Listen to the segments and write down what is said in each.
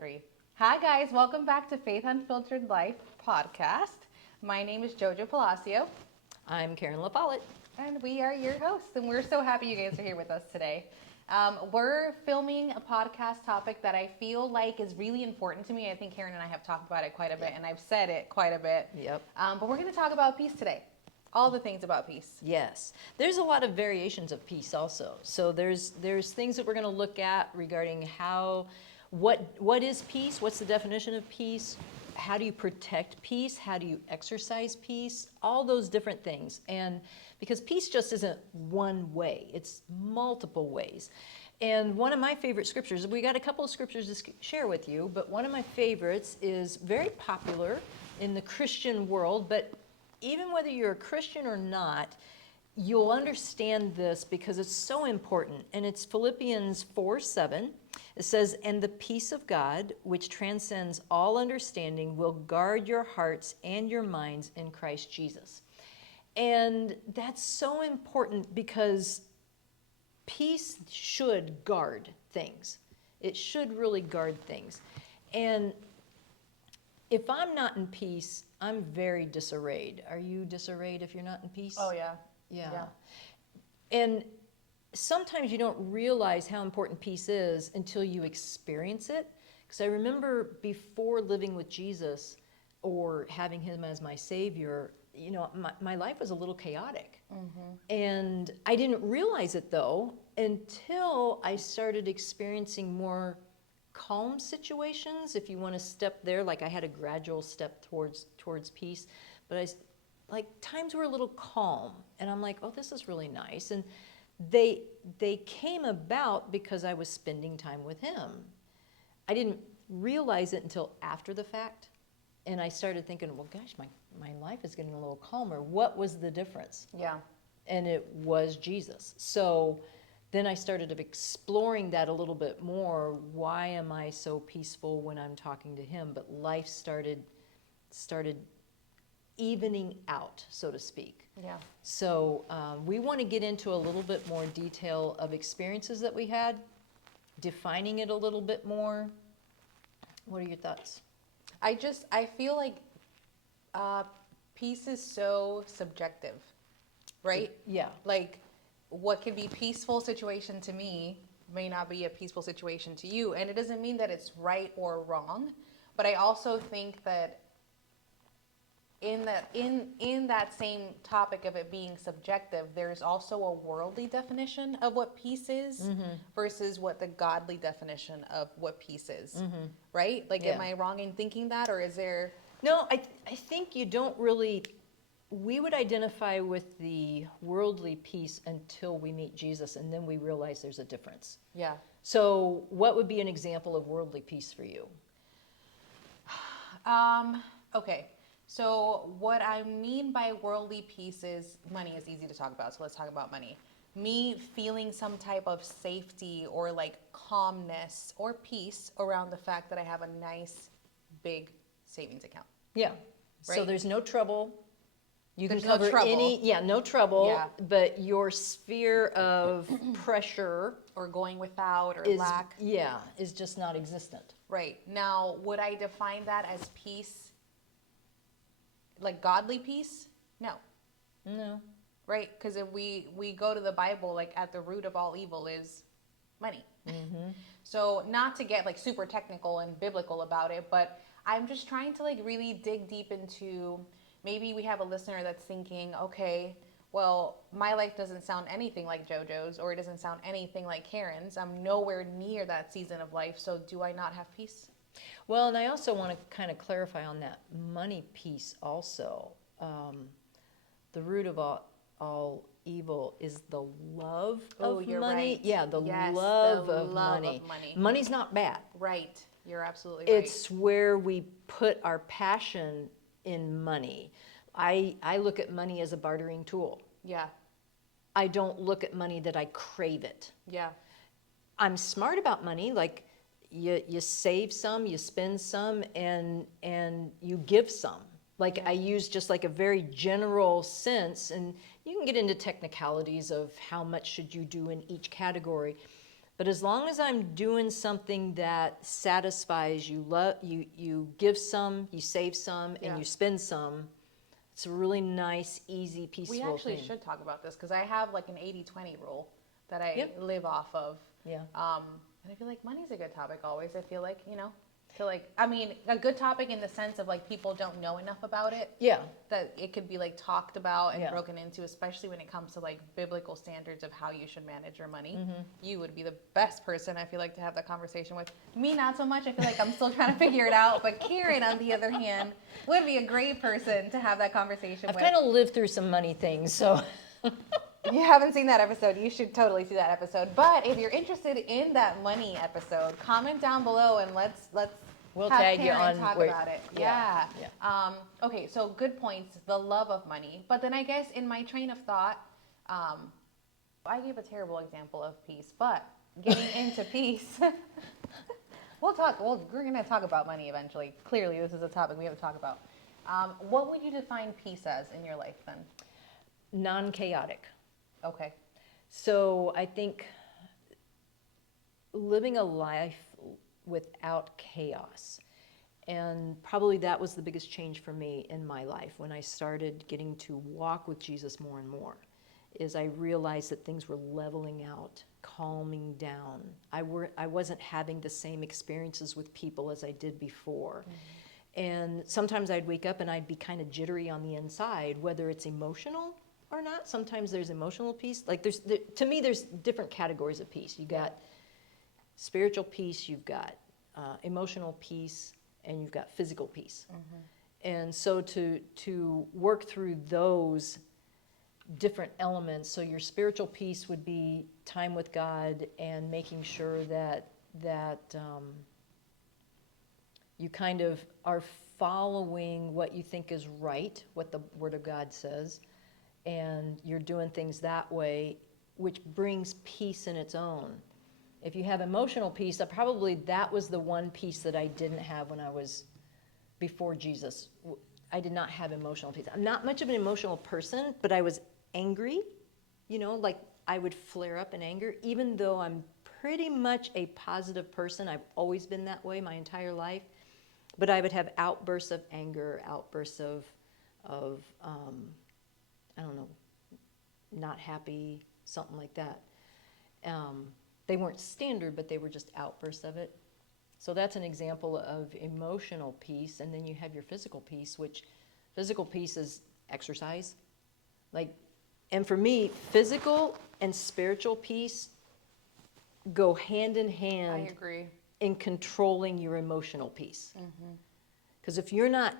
Three. Hi, guys. Welcome back to Faith Unfiltered Life podcast. My name is Jojo Palacio, I'm Karen LaFollette. and we are your hosts. And we're so happy you guys are here with us today. We're filming a podcast topic that I feel like is really important to me. I think Karen and I have talked about it quite a bit, and I've said it quite a bit. Yep. But we're going to talk about peace today. All the things about peace. Yes. There's a lot of variations of peace also. So there's things that we're going to look at regarding what is peace? What's the definition of peace? How do you protect peace? How do you exercise peace? All those different things. And because peace just isn't one way, it's multiple ways. And one of my favorite scriptures, we got a couple of scriptures to share with you, but one of my favorites is very popular in the Christian world, but even whether you're a Christian or not, you'll understand this because it's so important. And it's Philippians 4:7. It says, "And the peace of God, which transcends all understanding, will guard your hearts and your minds in Christ Jesus." And that's so important because peace should guard things. It should really guard things. And if I'm not in peace, I'm very disarrayed. Are you disarrayed if you're not in peace? Oh, yeah. Yeah. And sometimes you don't realize how important peace is until you experience it. Because I remember before living with Jesus or having him as my Savior, you know, my life was a little chaotic. Mm-hmm. And I didn't realize it, though, until I started experiencing more calm situations, if you want to step there. Like I had a gradual step towards peace, but times were a little calm, and I'm like, oh, this is really nice. And they came about because I was spending time with him. I didn't realize it until after the fact, and I started thinking, well, gosh, my life is getting a little calmer. What was the difference? Yeah. And it was Jesus. So then I started exploring that a little bit more. Why am I so peaceful when I'm talking to him? But life started evening out, so to speak. Yeah. So we want to get into a little bit more detail of experiences that we had, defining it a little bit more. What are your thoughts? I feel like peace is so subjective, right? Yeah. Like, what could be peaceful situation to me may not be a peaceful situation to you. And it doesn't mean that it's right or wrong. But I also think that in that same topic of it being subjective, there's also a worldly definition of what peace is versus what the godly definition of what peace is. Right? Like, am I wrong in thinking that, or is there... No, I think you don't really... We would identify with the worldly peace until we meet Jesus, and then we realize there's a difference. Yeah. So what would be an example of worldly peace for you? Okay. So what I mean by worldly peace is money is easy to talk about. So let's talk about money. Me feeling some type of safety or like calmness or peace around the fact that I have a nice big savings account. Yeah. Right? So there's no trouble. You There's can no cover trouble. no trouble. Yeah. But your sphere of pressure Or going without or is lack. is just not existent. Right. Now, would I define that as peace, like godly peace? No. No. Right? Because if we go to the Bible, like at the root of all evil is money. Mm-hmm. So not to get like super technical and biblical about it, but I'm just trying to like really dig deep into, maybe we have a listener that's thinking, okay, well, my life doesn't sound anything like JoJo's, or it doesn't sound anything like Karen's. I'm nowhere near that season of life. So do I not have peace? Well, and I also want to kind of clarify on that money piece also. The root of all evil is the love of you're money. right. Yeah, the Yes, love the of love money. of money. Money's not bad. Right. You're absolutely right. It's where we put our passion in money. I look at money as a bartering tool. Yeah. I don't look at money that I crave it. Yeah. I'm smart about money. Like you save some, you spend some, and you give some. Like I use just like a very general sense, and you can get into technicalities of how much should you do in each category. But as long as I'm doing something that satisfies you, you give some, you save some, Yeah. and you spend some, it's a really nice, easy, peaceful We actually thing. should talk about this because I have like an 80-20 rule that I Yep. live off of. Yeah. And I feel like money's a good topic always. I feel like, I mean, a good topic in the sense of like people don't know enough about it. Yeah. That it could be like talked about and Yeah. broken into, especially when it comes to like biblical standards of how you should manage your money. Mm-hmm. You would be the best person, I feel like, to have that conversation with. Me, not so much. I feel like I'm still trying to figure it out. But Karen, on the other hand, would be a great person to have that conversation I've with. kind of lived through some money things, so. If you haven't seen that episode, you should totally see that episode. But if you're interested in that money episode, comment down below and let's We'll have tag you Karen on talk where- about it. yeah, Yeah. Okay, so good points. The love of money, but then I guess in my train of thought, I gave a terrible example of peace. But getting into peace, we're gonna talk about money eventually. Clearly, this is a topic we have to talk about. What would you define peace as in your life then? Non-chaotic. Okay. So I think living a life without chaos, and probably that was the biggest change for me in my life when I started getting to walk with Jesus more and more, is I realized that things were leveling out, calming down. I wasn't having the same experiences with people as I did before. Mm-hmm. And sometimes I'd wake up and I'd be kind of jittery on the inside, whether it's emotional or not. Sometimes there's emotional peace. Like to me, there's different categories of peace. You got spiritual peace, you've got emotional peace, and you've got physical peace. Mm-hmm. And so to work through those different elements, so your spiritual peace would be time with God and making sure that you kind of are following what you think is right, what the Word of God says, and you're doing things that way, which brings peace in its own. If you have emotional peace, that was the one peace that I didn't have when I was before Jesus. I did not have emotional peace. I'm not much of an emotional person, but I was angry, like I would flare up in anger, even though I'm pretty much a positive person. I've always been that way my entire life, but I would have outbursts of anger, outbursts of I don't know, not happy, something like that. They weren't standard, but they were just outbursts of it. So that's an example of emotional peace. And then you have your physical peace, which physical peace is exercise. And for me, physical and spiritual peace go hand in hand. I agree. In controlling your emotional peace. Because if you're not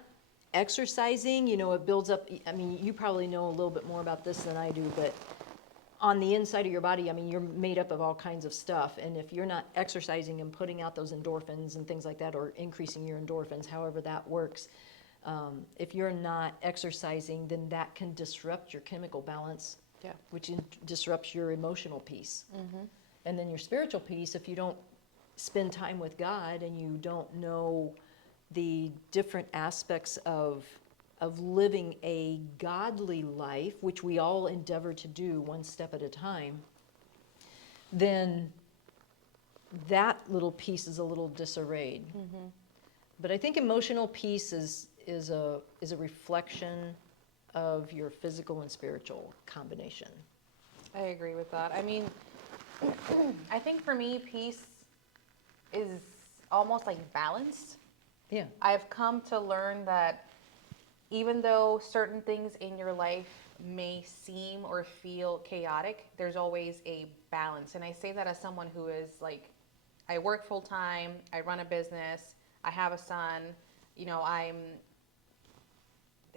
exercising, it builds up. I mean, you probably know a little bit more about this than I do, but on the inside of your body, I mean, you're made up of all kinds of stuff. And if you're not exercising and putting out those endorphins and things like that, or increasing your endorphins, however that works, if you're not exercising, then that can disrupt your chemical balance, which disrupts your emotional peace. Mm-hmm. And then your spiritual peace, if you don't spend time with God and you don't know the different aspects of living a godly life, which we all endeavor to do one step at a time, then that little piece is a little disarrayed. Mm-hmm. But I think emotional peace is a reflection of your physical and spiritual combination. I agree with that. I mean, I think for me, peace is almost like balanced. Yeah. I've come to learn that even though certain things in your life may seem or feel chaotic, there's always a balance. And I say that as someone who is like, I work full time, I run a business, I have a son,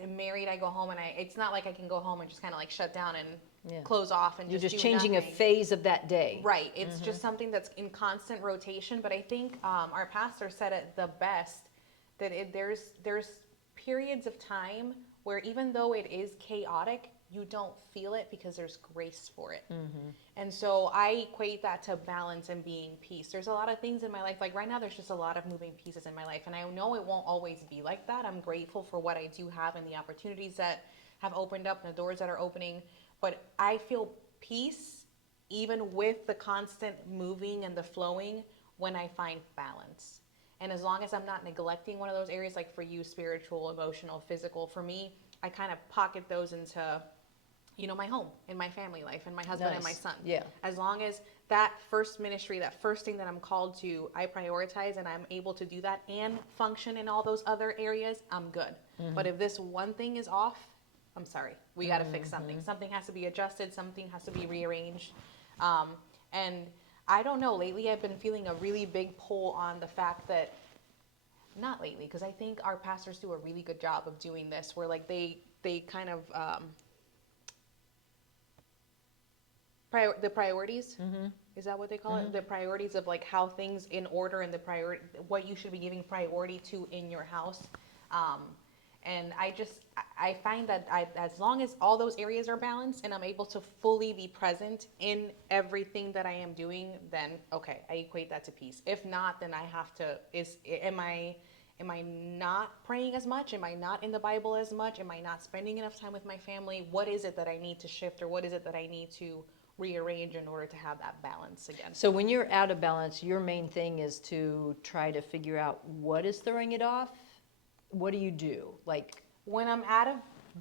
I'm married, I go home and it's not like I can go home and just kind of like shut down and close off and You're just do changing nothing. A phase of that day. Right. It's just something that's in constant rotation. But I think our pastor said it the best, that there's periods of time where even though it is chaotic, you don't feel it because there's grace for it. Mm-hmm. And so I equate that to balance and being peace. There's a lot of things in my life, like right now there's just a lot of moving pieces in my life, and I know it won't always be like that. I'm grateful for what I do have and the opportunities that have opened up and the doors that are opening, but I feel peace even with the constant moving and the flowing, when I find balance. And as long as I'm not neglecting one of those areas, like for you, spiritual, emotional, physical, for me, I kind of pocket those into, my home and my family life and my husband and my Nice. son. Yeah. As long as that first ministry, that first thing that I'm called to, I prioritize and I'm able to do that and function in all those other areas, I'm good. But if this one thing is off, I'm sorry. We got to fix something. Something has to be adjusted. Something has to be rearranged. And I don't know. Lately, I've been feeling a really big pull on the fact that, not lately, because I think our pastors do a really good job of doing this, where like they kind of the priorities. Is that what they call it? The priorities of like how things in order and the priority, what you should be giving priority to in your house. And I find that as long as all those areas are balanced and I'm able to fully be present in everything that I am doing, then okay, I equate that to peace. If not, then I have to, am I not praying as much? Am I not in the Bible as much? Am I not spending enough time with my family? What is it that I need to shift, or what is it that I need to rearrange in order to have that balance again? So when you're out of balance, your main thing is to try to figure out what is throwing it off. What do you do? Like, when I'm out of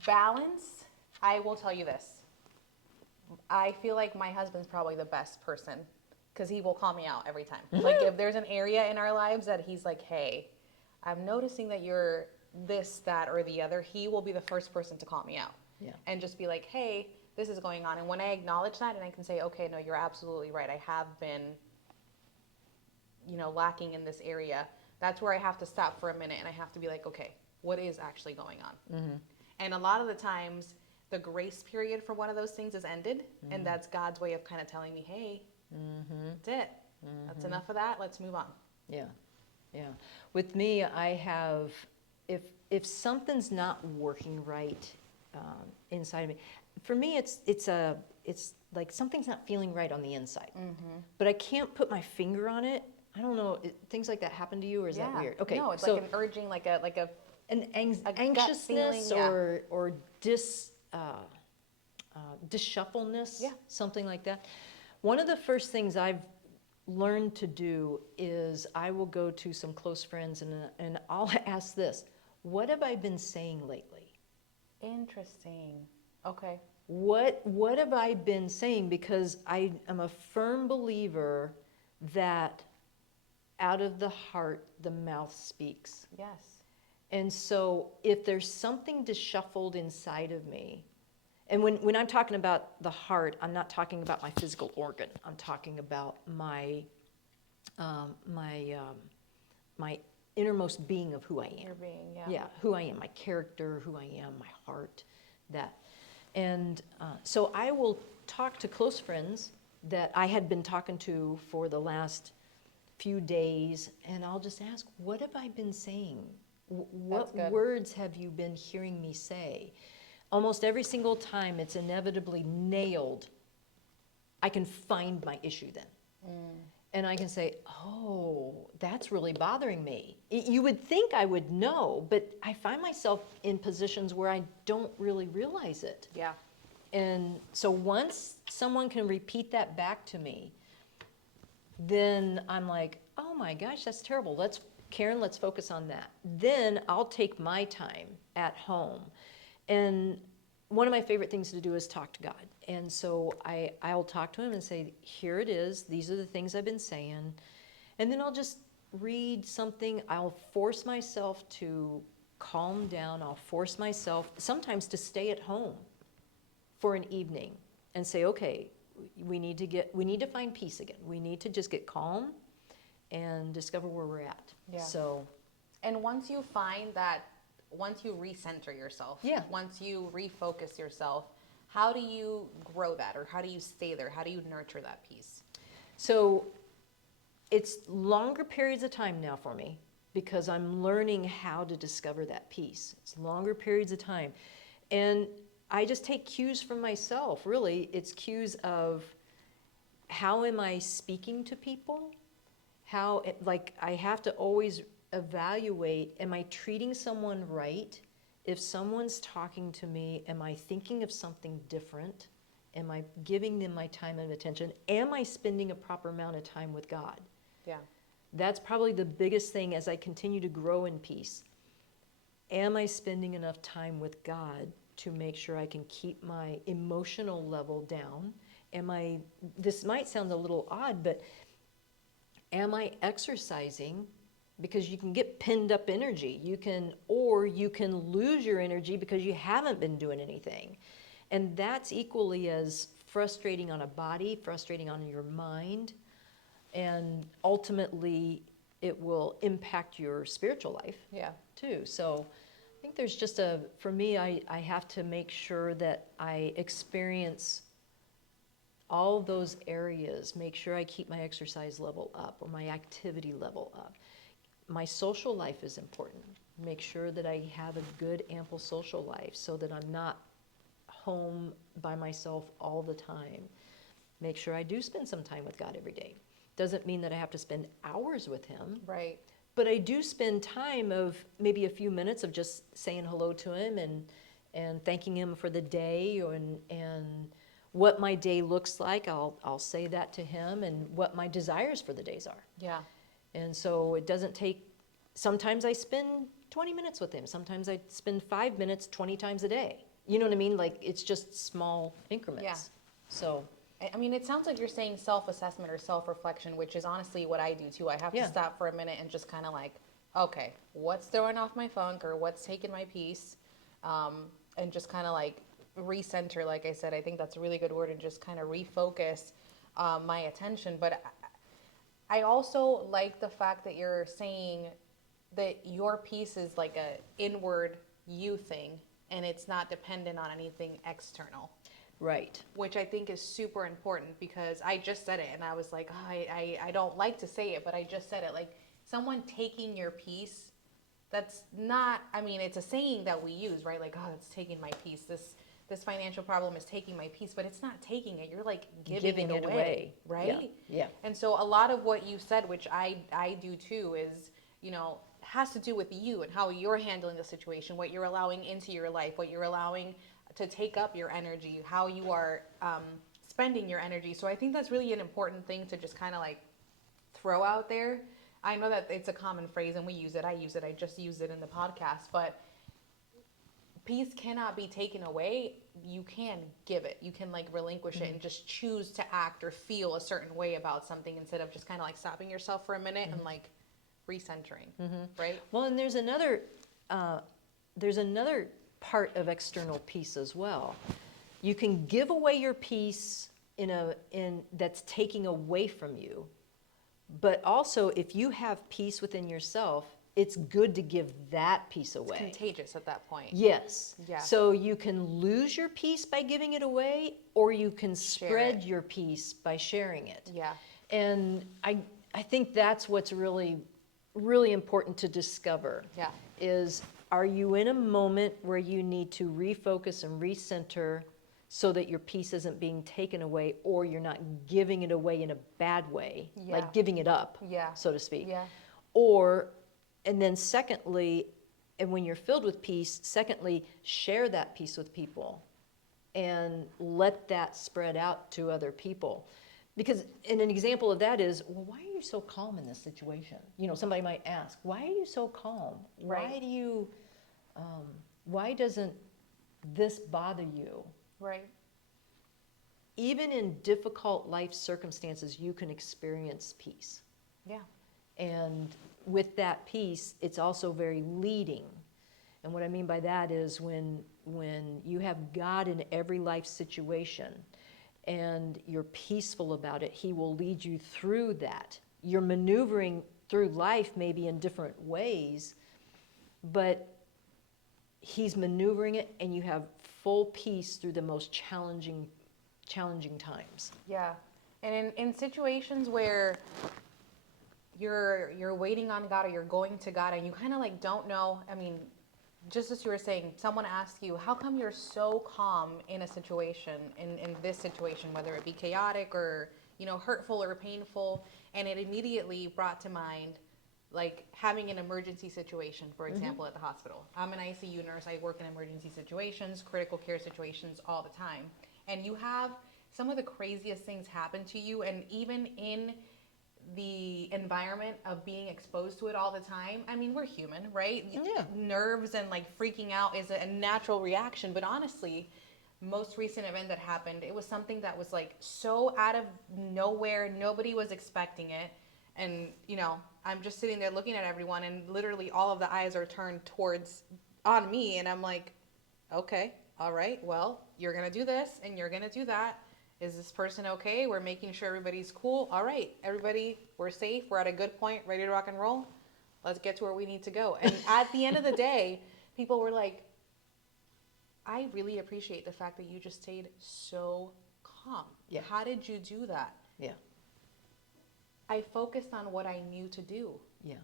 balance, I will tell you this. I feel like my husband's probably the best person because he will call me out every time. Like if there's an area in our lives that he's like, hey, I'm noticing that you're this, that, or the other, he will be the first person to call me out. Yeah. And just be like, hey, this is going on. And when I acknowledge that and I can say, okay, no, you're absolutely right. I have been, lacking in this area. That's where I have to stop for a minute and I have to be like, okay, what is actually going on? And a lot of the times, the grace period for one of those things is ended. And that's God's way of kind of telling me, hey, that's it. That's enough of that. Let's move on. Yeah, yeah. With me, I have, if something's not working right inside of me, for me, it's like something's not feeling right on the inside, but I can't put my finger on it. I don't know. Things like that happen to you, or is that weird? Okay, No, it's so like an urging, like a an gut anxiousness feeling, or disshuffleness, something like that. One of the first things I've learned to do is I will go to some close friends and I'll ask this: what have I been saying lately? Interesting. Okay. What have I been saying? Because I am a firm believer that out of the heart the mouth speaks. Yes. And so if there's something disshuffled inside of me, and when I'm talking about the heart, I'm not talking about my physical organ. I'm talking about my my innermost being of who I am. Your being, Yeah, who I am, my character, who I am, my heart, that. And so I will talk to close friends that I had been talking to for the last few days, and I'll just ask, what have I been saying? What words have you been hearing me say? Almost every single time it's inevitably nailed. I can find my issue then. And I can say, oh, that's really bothering me. You would think I would know, but I find myself in positions where I don't really realize it. Yeah. And so once someone can repeat that back to me, then I'm like, oh my gosh, that's terrible. Karen, let's focus on that. Then I'll take my time at home. And one of my favorite things to do is talk to God. And so I'll talk to him and say, here it is. These are the things I've been saying. And then I'll just read something. I'll force myself to calm down. I'll force myself sometimes to stay at home for an evening and say, okay, we need to find peace again. We need to just get calm and discover where we're at. Yeah. So, and once you find that, once you recenter yourself, once you refocus yourself, how do you grow that, or how do you stay there? How do you nurture that peace? So it's longer periods of time now for me because I'm learning how to discover that peace. It's longer periods of time. And I just take cues from myself, really. It's cues of how am I speaking to people? I have to always evaluate, am I treating someone right? If someone's talking to me, am I thinking of something different? Am I giving them my time and attention? Am I spending a proper amount of time with God? Yeah. That's probably the biggest thing as I continue to grow in peace. Am I spending enough time with God to make sure I can keep my emotional level down? This might sound a little odd, but am I exercising? Because you can get pinned up energy. Or you can lose your energy because you haven't been doing anything. And that's equally as frustrating on a body, frustrating on your mind, and ultimately it will impact your spiritual life. Yeah. Too. So I think there's for me, I have to make sure that I experience all those areas, make sure I keep my exercise level up or my activity level up. My social life is important. Make sure that I have a good, ample social life so that I'm not home by myself all the time. Make sure I do spend some time with God every day. Doesn't mean that I have to spend hours with Him. Right. But I do spend time of maybe a few minutes of just saying hello to Him and thanking Him for the day and what my day looks like. I'll say that to Him and what my desires for the days are. Yeah. And so it doesn't take, sometimes I spend 20 minutes with Him. Sometimes I spend 5 minutes 20 times a day. You know what I mean? Like it's just small increments. Yeah. So. I mean, it sounds like you're saying self-assessment or self-reflection, which is honestly what I do too. I have Yeah. to stop for a minute and just kind of like, okay, what's throwing off my funk or what's taking my peace, and just kind of like recenter. Like I said, I think that's a really good word, and just kind of refocus my attention. But I also like the fact that you're saying that your peace is like a inward you thing, and it's not dependent on anything external. Right. Which I think is super important, because I just said it and I was like, oh, I don't like to say it, but I just said it. Like, someone taking your peace, that's not, I mean, it's a saying that we use, right? Like, oh, it's taking my peace. This financial problem is taking my peace, but it's not taking it. You're like giving it away, right? Yeah. And so a lot of what you said, which I do too, is, has to do with you and how you're handling the situation, what you're allowing into your life, what you're allowing to take up your energy, how you are spending your energy. So I think that's really an important thing to just kind of like throw out there. I know that it's a common phrase and we use it. I use it. I just used it in the podcast. But peace cannot be taken away. You can give it. You can like relinquish it and just choose to act or feel a certain way about something instead of just kind of like stopping yourself for a minute and like recentering, right? Well, and there's another part of external peace as well. You can give away your peace in that's taking away from you, but also if you have peace within yourself, it's good to give that peace away. It's contagious at that point. Yes. Yeah. So you can lose your peace by giving it away, or you can spread your peace by sharing it. Yeah. And I think that's what's really, really important to discover. Yeah. Is, are you in a moment where you need to refocus and recenter so that your peace isn't being taken away, or you're not giving it away in a bad way, like giving it up, so to speak? Yeah. And then secondly, and when you're filled with peace, secondly, share that peace with people and let that spread out to other people. Because, and an example of that is, well, why are you so calm in this situation? Somebody might ask, why are you so calm? Right. Why doesn't this bother you? Right. Even in difficult life circumstances, you can experience peace. Yeah. And with that peace, it's also very leading. And what I mean by that is when you have God in every life situation and you're peaceful about it, He will lead you through that. You're maneuvering through life maybe in different ways, but He's maneuvering it, and you have full peace through the most challenging times. Yeah. And in situations where you're waiting on God or you're going to God and you kind of like don't know, I mean, just as you were saying, someone asks you, how come you're so calm in a situation, in this situation, whether it be chaotic or, hurtful or painful, and it immediately brought to mind like having an emergency situation, for example, at the hospital. I'm an ICU nurse. I work in emergency situations, critical care situations all the time. and you have some of the craziest things happen to you, and even in the environment of being exposed to it all the time, I mean, we're human, right? Yeah. Nerves and like freaking out is a natural reaction, but honestly, most recent event that happened, it was something that was like so out of nowhere, nobody was expecting it. And I'm just sitting there looking at everyone, and literally all of the eyes are turned towards on me, and I'm like, okay, all right, well, you're gonna do this and you're gonna do that. Is this person okay? We're making sure everybody's cool. All right, everybody, we're safe. We're at a good point, ready to rock and roll. Let's get to where we need to go. And at the end of the day, people were like, I really appreciate the fact that you just stayed so calm. Yeah. How did you do that? Yeah. I focused on what I knew to do. Yeah.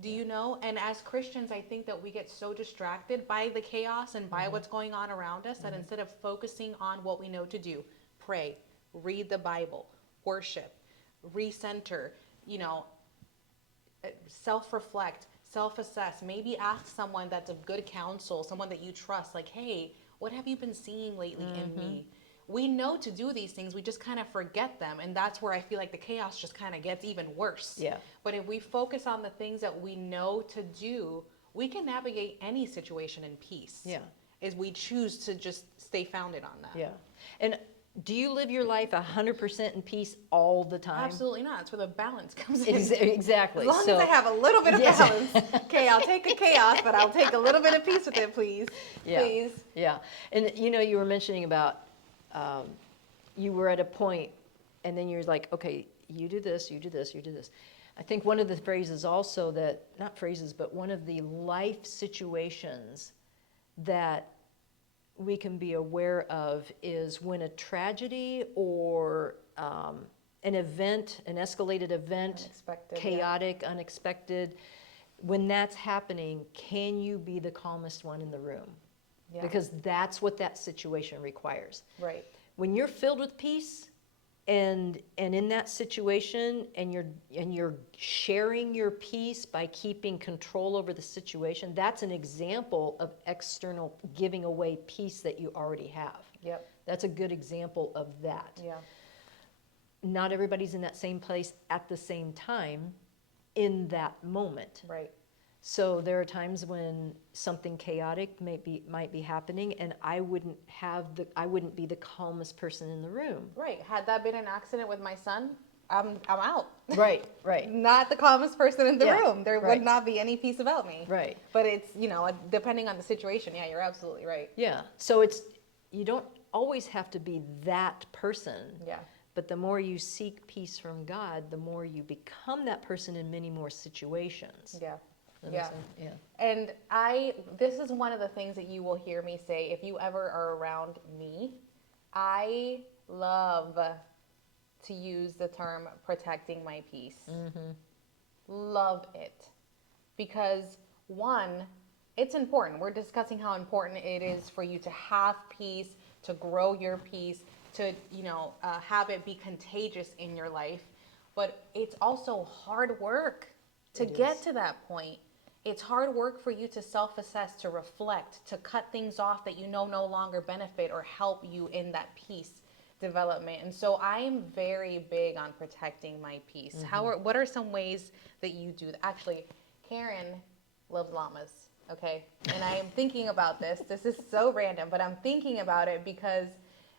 Do you know? And as Christians, I think that we get so distracted by the chaos and by what's going on around us that instead of focusing on what we know to do, pray, read the Bible, worship, recenter, self-reflect, self-assess, maybe ask someone that's of good counsel, someone that you trust, like, hey, what have you been seeing lately in me? We know to do these things, we just kind of forget them, and that's where I feel like the chaos just kind of gets even worse. Yeah. But if we focus on the things that we know to do, we can navigate any situation in peace. Yeah. If we choose to just stay founded on that. Yeah. And do you live your life 100% in peace all the time? Absolutely not. That's where the balance comes in. Exactly. As long as I have a little bit of Yes. balance. Okay, I'll take a chaos, but I'll take a little bit of peace with it, please. Yeah. Please. Yeah. And you were mentioning about you were at a point, and then you're like, okay, you do this, you do this, you do this. I think one of the phrases also that, not phrases, but one of the life situations that we can be aware of is when a tragedy or an event, an escalated event, Unexpected, chaotic, unexpected, when that's happening, can you be the calmest one in the room? Yeah. Because that's what that situation requires. Right. When you're filled with peace and in that situation and you're sharing your peace by keeping control over the situation, that's an example of external giving away peace that you already have. Yep. That's a good example of that. Yeah. Not everybody's in that same place at the same time in that moment. Right. So there are times when something chaotic might be happening, and I wouldn't be the calmest person in the room. Right. Had that been an accident with my son, I'm out. Right, right, Not the calmest person in the Yeah, room. There right. would not be any peace about me. right. But it's, depending on the situation. Yeah, you're absolutely right. Yeah. So you don't always have to be that person. Yeah. But the more you seek peace from God, the more you become that person in many more situations. Yeah. Does that make Yeah. sense? Yeah. And this is one of the things that you will hear me say if you ever are around me. I love to use the term protecting my peace. Mm-hmm. Love it. Because one, it's important. We're discussing how important it is for you to have peace, to grow your peace, to, have it be contagious in your life. But it's also hard work to get to that point. It's hard work for you to self-assess, to reflect, to cut things off that no longer benefit or help you in that peace development. And so I am very big on protecting my peace. What are some ways that you do that? Actually, Karen loves llamas, okay? And I am thinking about this. This is so random, but I'm thinking about it because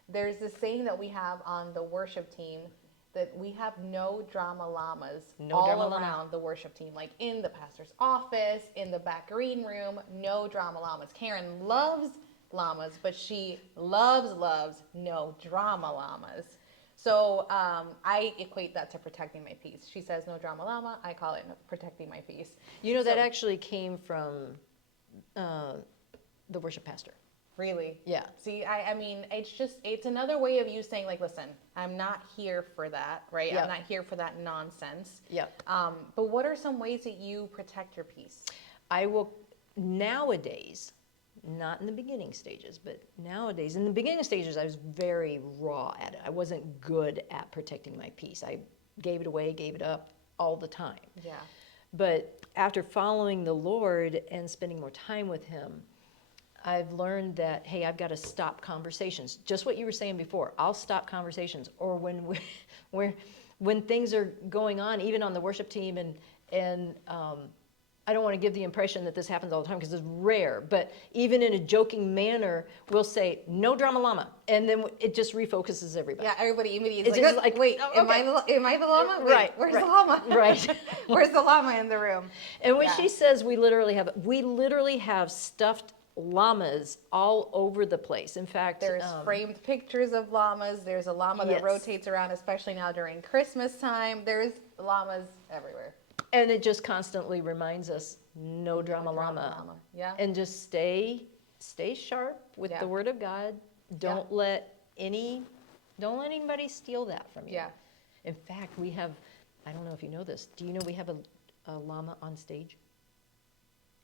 there's this saying that we have on the worship team that we have no drama llamas all around the worship team, like in the pastor's office, in the back green room, no drama llamas. Karen loves llamas, but she loves no drama llamas. So I equate that to protecting my peace. She says no drama llama, I call it protecting my peace. That actually came from the worship pastor. Really? Yeah. See, I mean, it's another way of you saying, like, listen, I'm not here for that, right? Yep. I'm not here for that nonsense. Yep. But what are some ways that you protect your peace? I will, nowadays, not in the beginning stages, but nowadays, in the beginning stages, I was very raw at it. I wasn't good at protecting my peace. I gave it away, gave it up all the time. Yeah. But after following the Lord and spending more time with Him, I've learned that, hey, I've got to stop conversations. Just what you were saying before. I'll stop conversations. Or when things are going on, even on the worship team, and I don't want to give the impression that this happens all the time because it's rare, but even in a joking manner, we'll say, no drama llama. And then it just refocuses everybody. Yeah, everybody immediately It's is just like, wait, oh, okay. am I the llama? Wait, Right, where's right, the llama? right. Where's the llama in the room? And when Yeah. she says we literally have stuffed llamas all over the place. In fact, There's framed pictures of llamas. There's a llama that Yes. rotates around, especially now during Christmas time. There's llamas everywhere. and it just constantly reminds us, no drama llama. Yeah. And just stay sharp with Yeah. the word of God. Don't let anybody steal that from you. Yeah. In fact, I don't know if you know this. Do you know we have a llama on stage?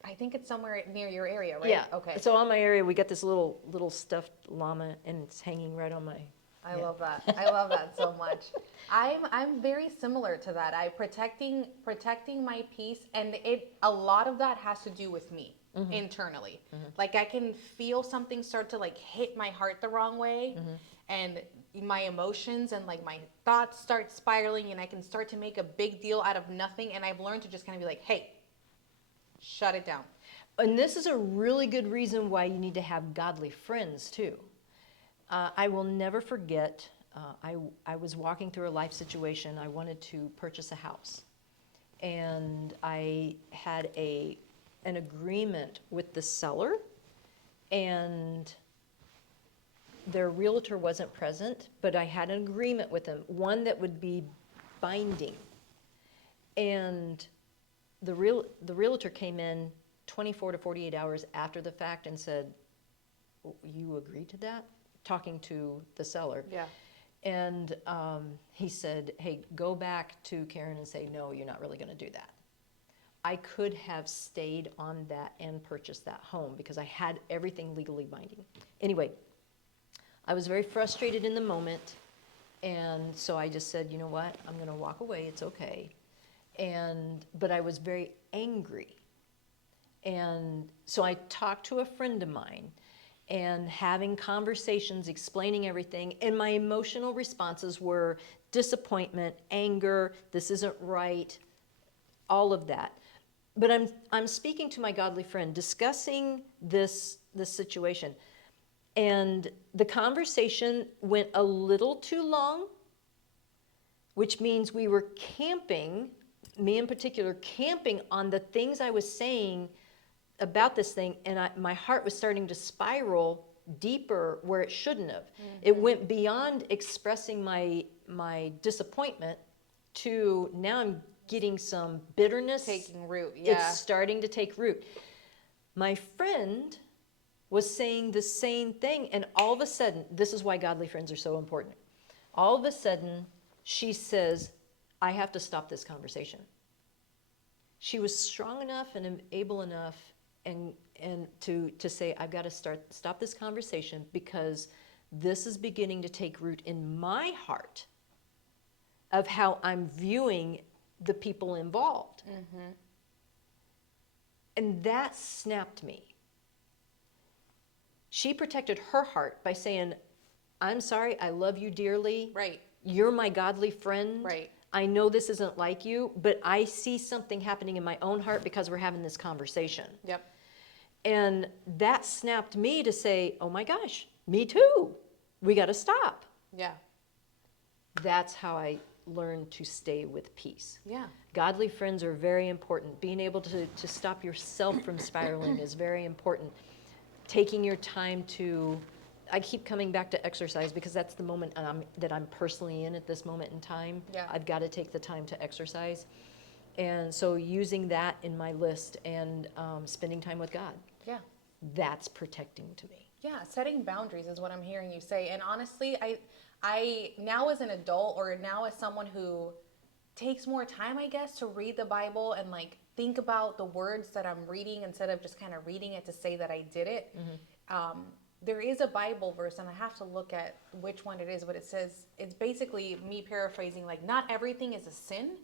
I think it's somewhere near your area, right? Yeah. Okay. So on my area, we got this little stuffed llama, and it's hanging right on my. I love that. I love that so much. I'm very similar to that. I protecting my peace, and a lot of that has to do with me internally. Like I can feel something start to like hit my heart the wrong way, and my emotions and like my thoughts start spiraling, and I can start to make a big deal out of nothing. And I've learned to just kind of be like, hey, shut it down. And this is a really good reason why you need to have godly friends too. I will never forget, I was walking through a life situation. I wanted to purchase a house. And I had an agreement with the seller, and their realtor wasn't present, but I had an agreement with them, one that would be binding. And the realtor came in 24 to 48 hours after the fact and said, you agreed to that? Talking to the seller. Yeah. And he said, hey, go back to Karen and say, no, you're not really going to do that. I could have stayed on that and purchased that home because I had everything legally binding. Anyway, I was very frustrated in the moment. And so I just said, you know what? I'm going to walk away. It's okay. But I was very angry. And so I talked to a friend of mine, and having conversations, explaining everything, and my emotional responses were disappointment, anger, this isn't right, all of that. But I'm speaking to my godly friend, discussing this situation, and the conversation went a little too long, which means we were camping, me in particular, camping on the things I was saying about this thing, and my heart was starting to spiral deeper where it shouldn't have. It went beyond expressing my disappointment to now I'm getting some bitterness. Taking root, yeah. It's starting to take root. My friend was saying the same thing, and all of a sudden, this is why godly friends are so important. All of a sudden, she says, I have to stop this conversation. She was strong enough and able enough and to say, I've got to stop this conversation because this is beginning to take root in my heart of how I'm viewing the people involved. And that snapped me. She protected her heart by saying, I'm sorry, I love you dearly. Right. You're my godly friend. Right. I know this isn't like you, but I see something happening in my own heart because we're having this conversation. Yep. And that snapped me to say, oh my gosh, me too. We got to stop. Yeah. That's how I learned to stay with peace. Yeah. Godly friends are very important. Being able to stop yourself from spiraling is very important. Taking your time to, I keep coming back to exercise because that's the moment that I'm personally in at this moment in time. Yeah. I've got to take the time to exercise. And so using that in my list and spending time with God. Yeah. That's protecting to me. Yeah, setting boundaries is what I'm hearing you say. And honestly, I now as an adult, or now as someone who takes more time, I guess, to read the Bible and like think about the words that I'm reading instead of just kind of reading it to say that I did it. There is a Bible verse, and I have to look at which one it is, but it says, it's basically me paraphrasing, like, not everything is a sin,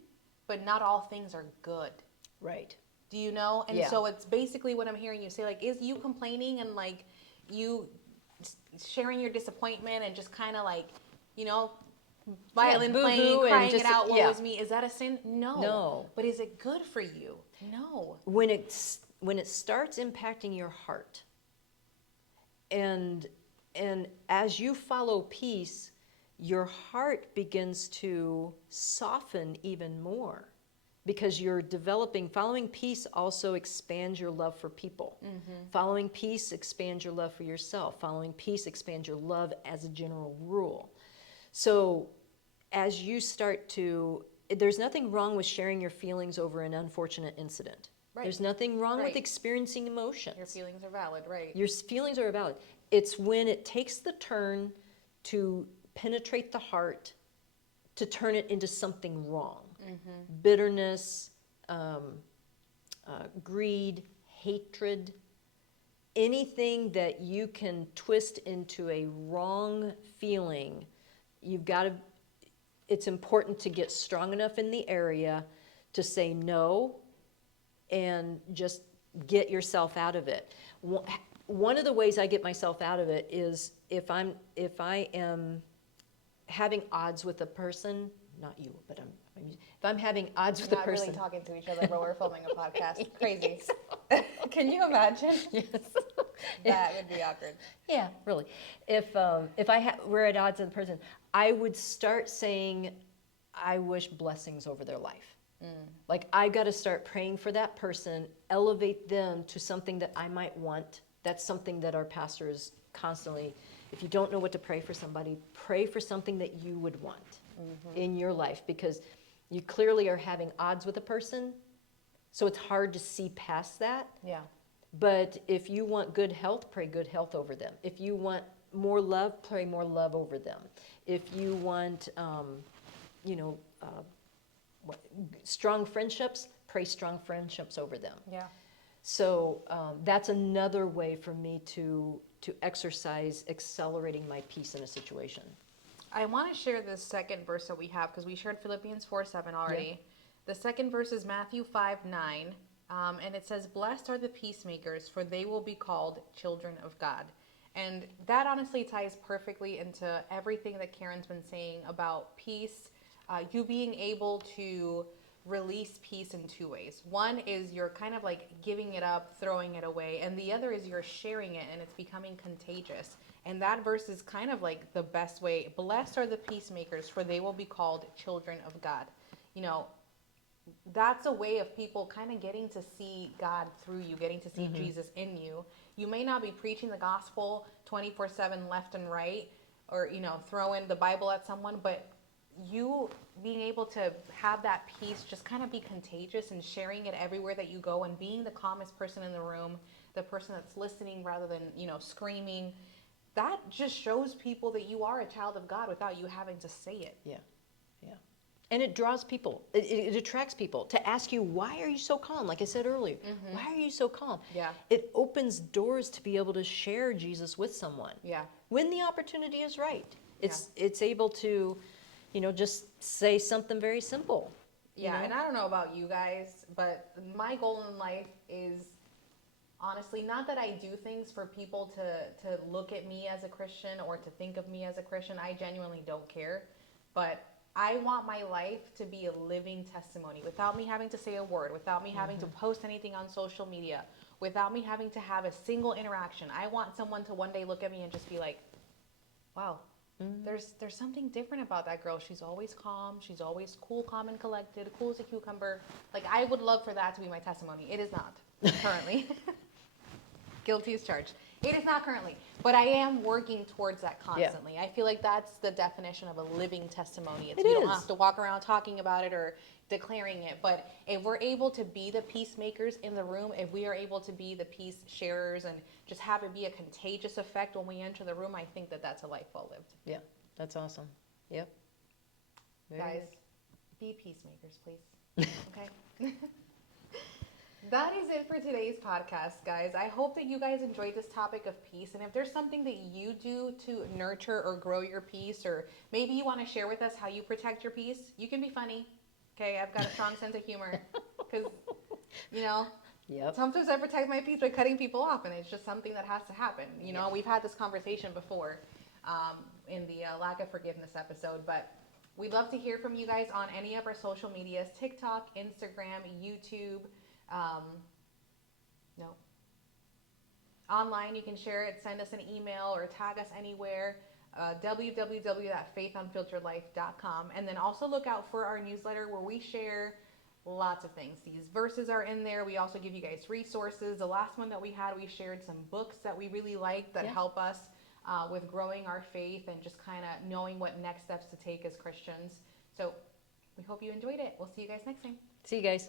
but not all things are good. Right. Do you know? And Yeah. so it's basically what I'm hearing you say, like, is you complaining and like you sharing your disappointment and just kind of like, you know, violin playing, boo-hoo and crying just, it out, woe yeah. is me. Is that a sin? No. No. But is it good for you? No. When it starts impacting your heart, and as you follow peace, your heart begins to soften even more, because you're developing. Following peace also expands your love for people. Following peace expands your love for yourself. Following peace expands your love as a general rule. So as you start to, there's nothing wrong with sharing your feelings over an unfortunate incident. Right. There's nothing wrong with Right. experiencing emotions. Your feelings are valid, right? Your feelings are valid. It's when it takes the turn to penetrate the heart, to turn it into something wrong. Bitterness, greed, hatred, anything that you can twist into a wrong feeling, you've got to, it's important to get strong enough in the area to say no and just get yourself out of it. One of the ways I get myself out of it is if I am having odds with a person, not you, but if I'm having odds with a Not person. really talking to each other, but we're filming a podcast. Crazy. Can you imagine? Yes. That would be awkward. Yeah, really. If we're at odds with a person, I would start saying, I wish blessings over their life. Like, I got to start praying for that person, elevate them to something that I might want. That's something that our pastor is constantly, if you don't know what to pray for somebody, pray for something that you would want in your life, because you clearly are having odds with a person, so it's hard to see past that. Yeah. But if you want good health, pray good health over them. If you want more love, pray more love over them. If you want, strong friendships, pray strong friendships over them. Yeah. So that's another way for me to exercise accelerating my peace in a situation. I want to share this second verse that we have, because we shared Philippians 4:7 already. The second verse is Matthew 5:9, and it says, "Blessed are the peacemakers, for they will be called children of God." And that honestly ties perfectly into everything that Karen's been saying about peace. You being able to release peace in two ways. One is you're kind of like giving it up, throwing it away, and the other is you're sharing it and it's becoming contagious. And that verse is kind of like the best way. Blessed are the peacemakers, for they will be called children of God. You know, that's a way of people kind of getting to see God through you, getting to see Jesus in you. You may not be preaching the gospel 24/7 left and right, or, throwing the Bible at someone, but you being able to have that peace just kind of be contagious and sharing it everywhere that you go, and being the calmest person in the room, the person that's listening rather than, screaming, that just shows people that you are a child of God without you having to say it. Yeah. And it draws people, it attracts people to ask you, why are you so calm? Like I said earlier, why are you so calm? Yeah. It opens doors to be able to share Jesus with someone. Yeah. When the opportunity is right. It's able to, just say something very simple. Yeah, and I don't know about you guys, but my goal in life is honestly not that I do things for people to look at me as a Christian or to think of me as a Christian. I genuinely don't care. But I want my life to be a living testimony without me having to say a word, without me having to post anything on social media, without me having to have a single interaction. I want someone to one day look at me and just be like, wow, there's something different about that girl. She's always calm. She's always cool, calm, and collected, cool as a cucumber. Like, I would love for that to be my testimony. It is not currently. Guilty as charged. It is not currently, but I am working towards that constantly. I feel like that's the definition of a living testimony. You don't have to walk around talking about it or declaring it, but if we're able to be the peacemakers in the room, if we are able to be the peace sharers and just have it be a contagious effect when we enter the room, I think that that's a life well lived. Yeah, that's awesome. Yep. Guys, be peacemakers, please. Okay? That is it for today's podcast, guys. I hope that you guys enjoyed this topic of peace. And if there's something that you do to nurture or grow your peace, or maybe you want to share with us how you protect your peace, you can be funny. Okay, I've got a strong sense of humor. Because You know, Yep. sometimes I protect my peace by cutting people off, and it's just something that has to happen. You know, we've had this conversation before in the lack of forgiveness episode, but we'd love to hear from you guys on any of our social medias: TikTok, Instagram, YouTube. No. Online, you can share it, send us an email, or tag us anywhere. www.faithunfilteredlife.com. And then also look out for our newsletter where we share lots of things. These verses are in there. We also give you guys resources. The last one that we had, we shared some books that we really liked that help us with growing our faith and just kind of knowing what next steps to take as Christians. So we hope you enjoyed it. We'll see you guys next time. See you guys.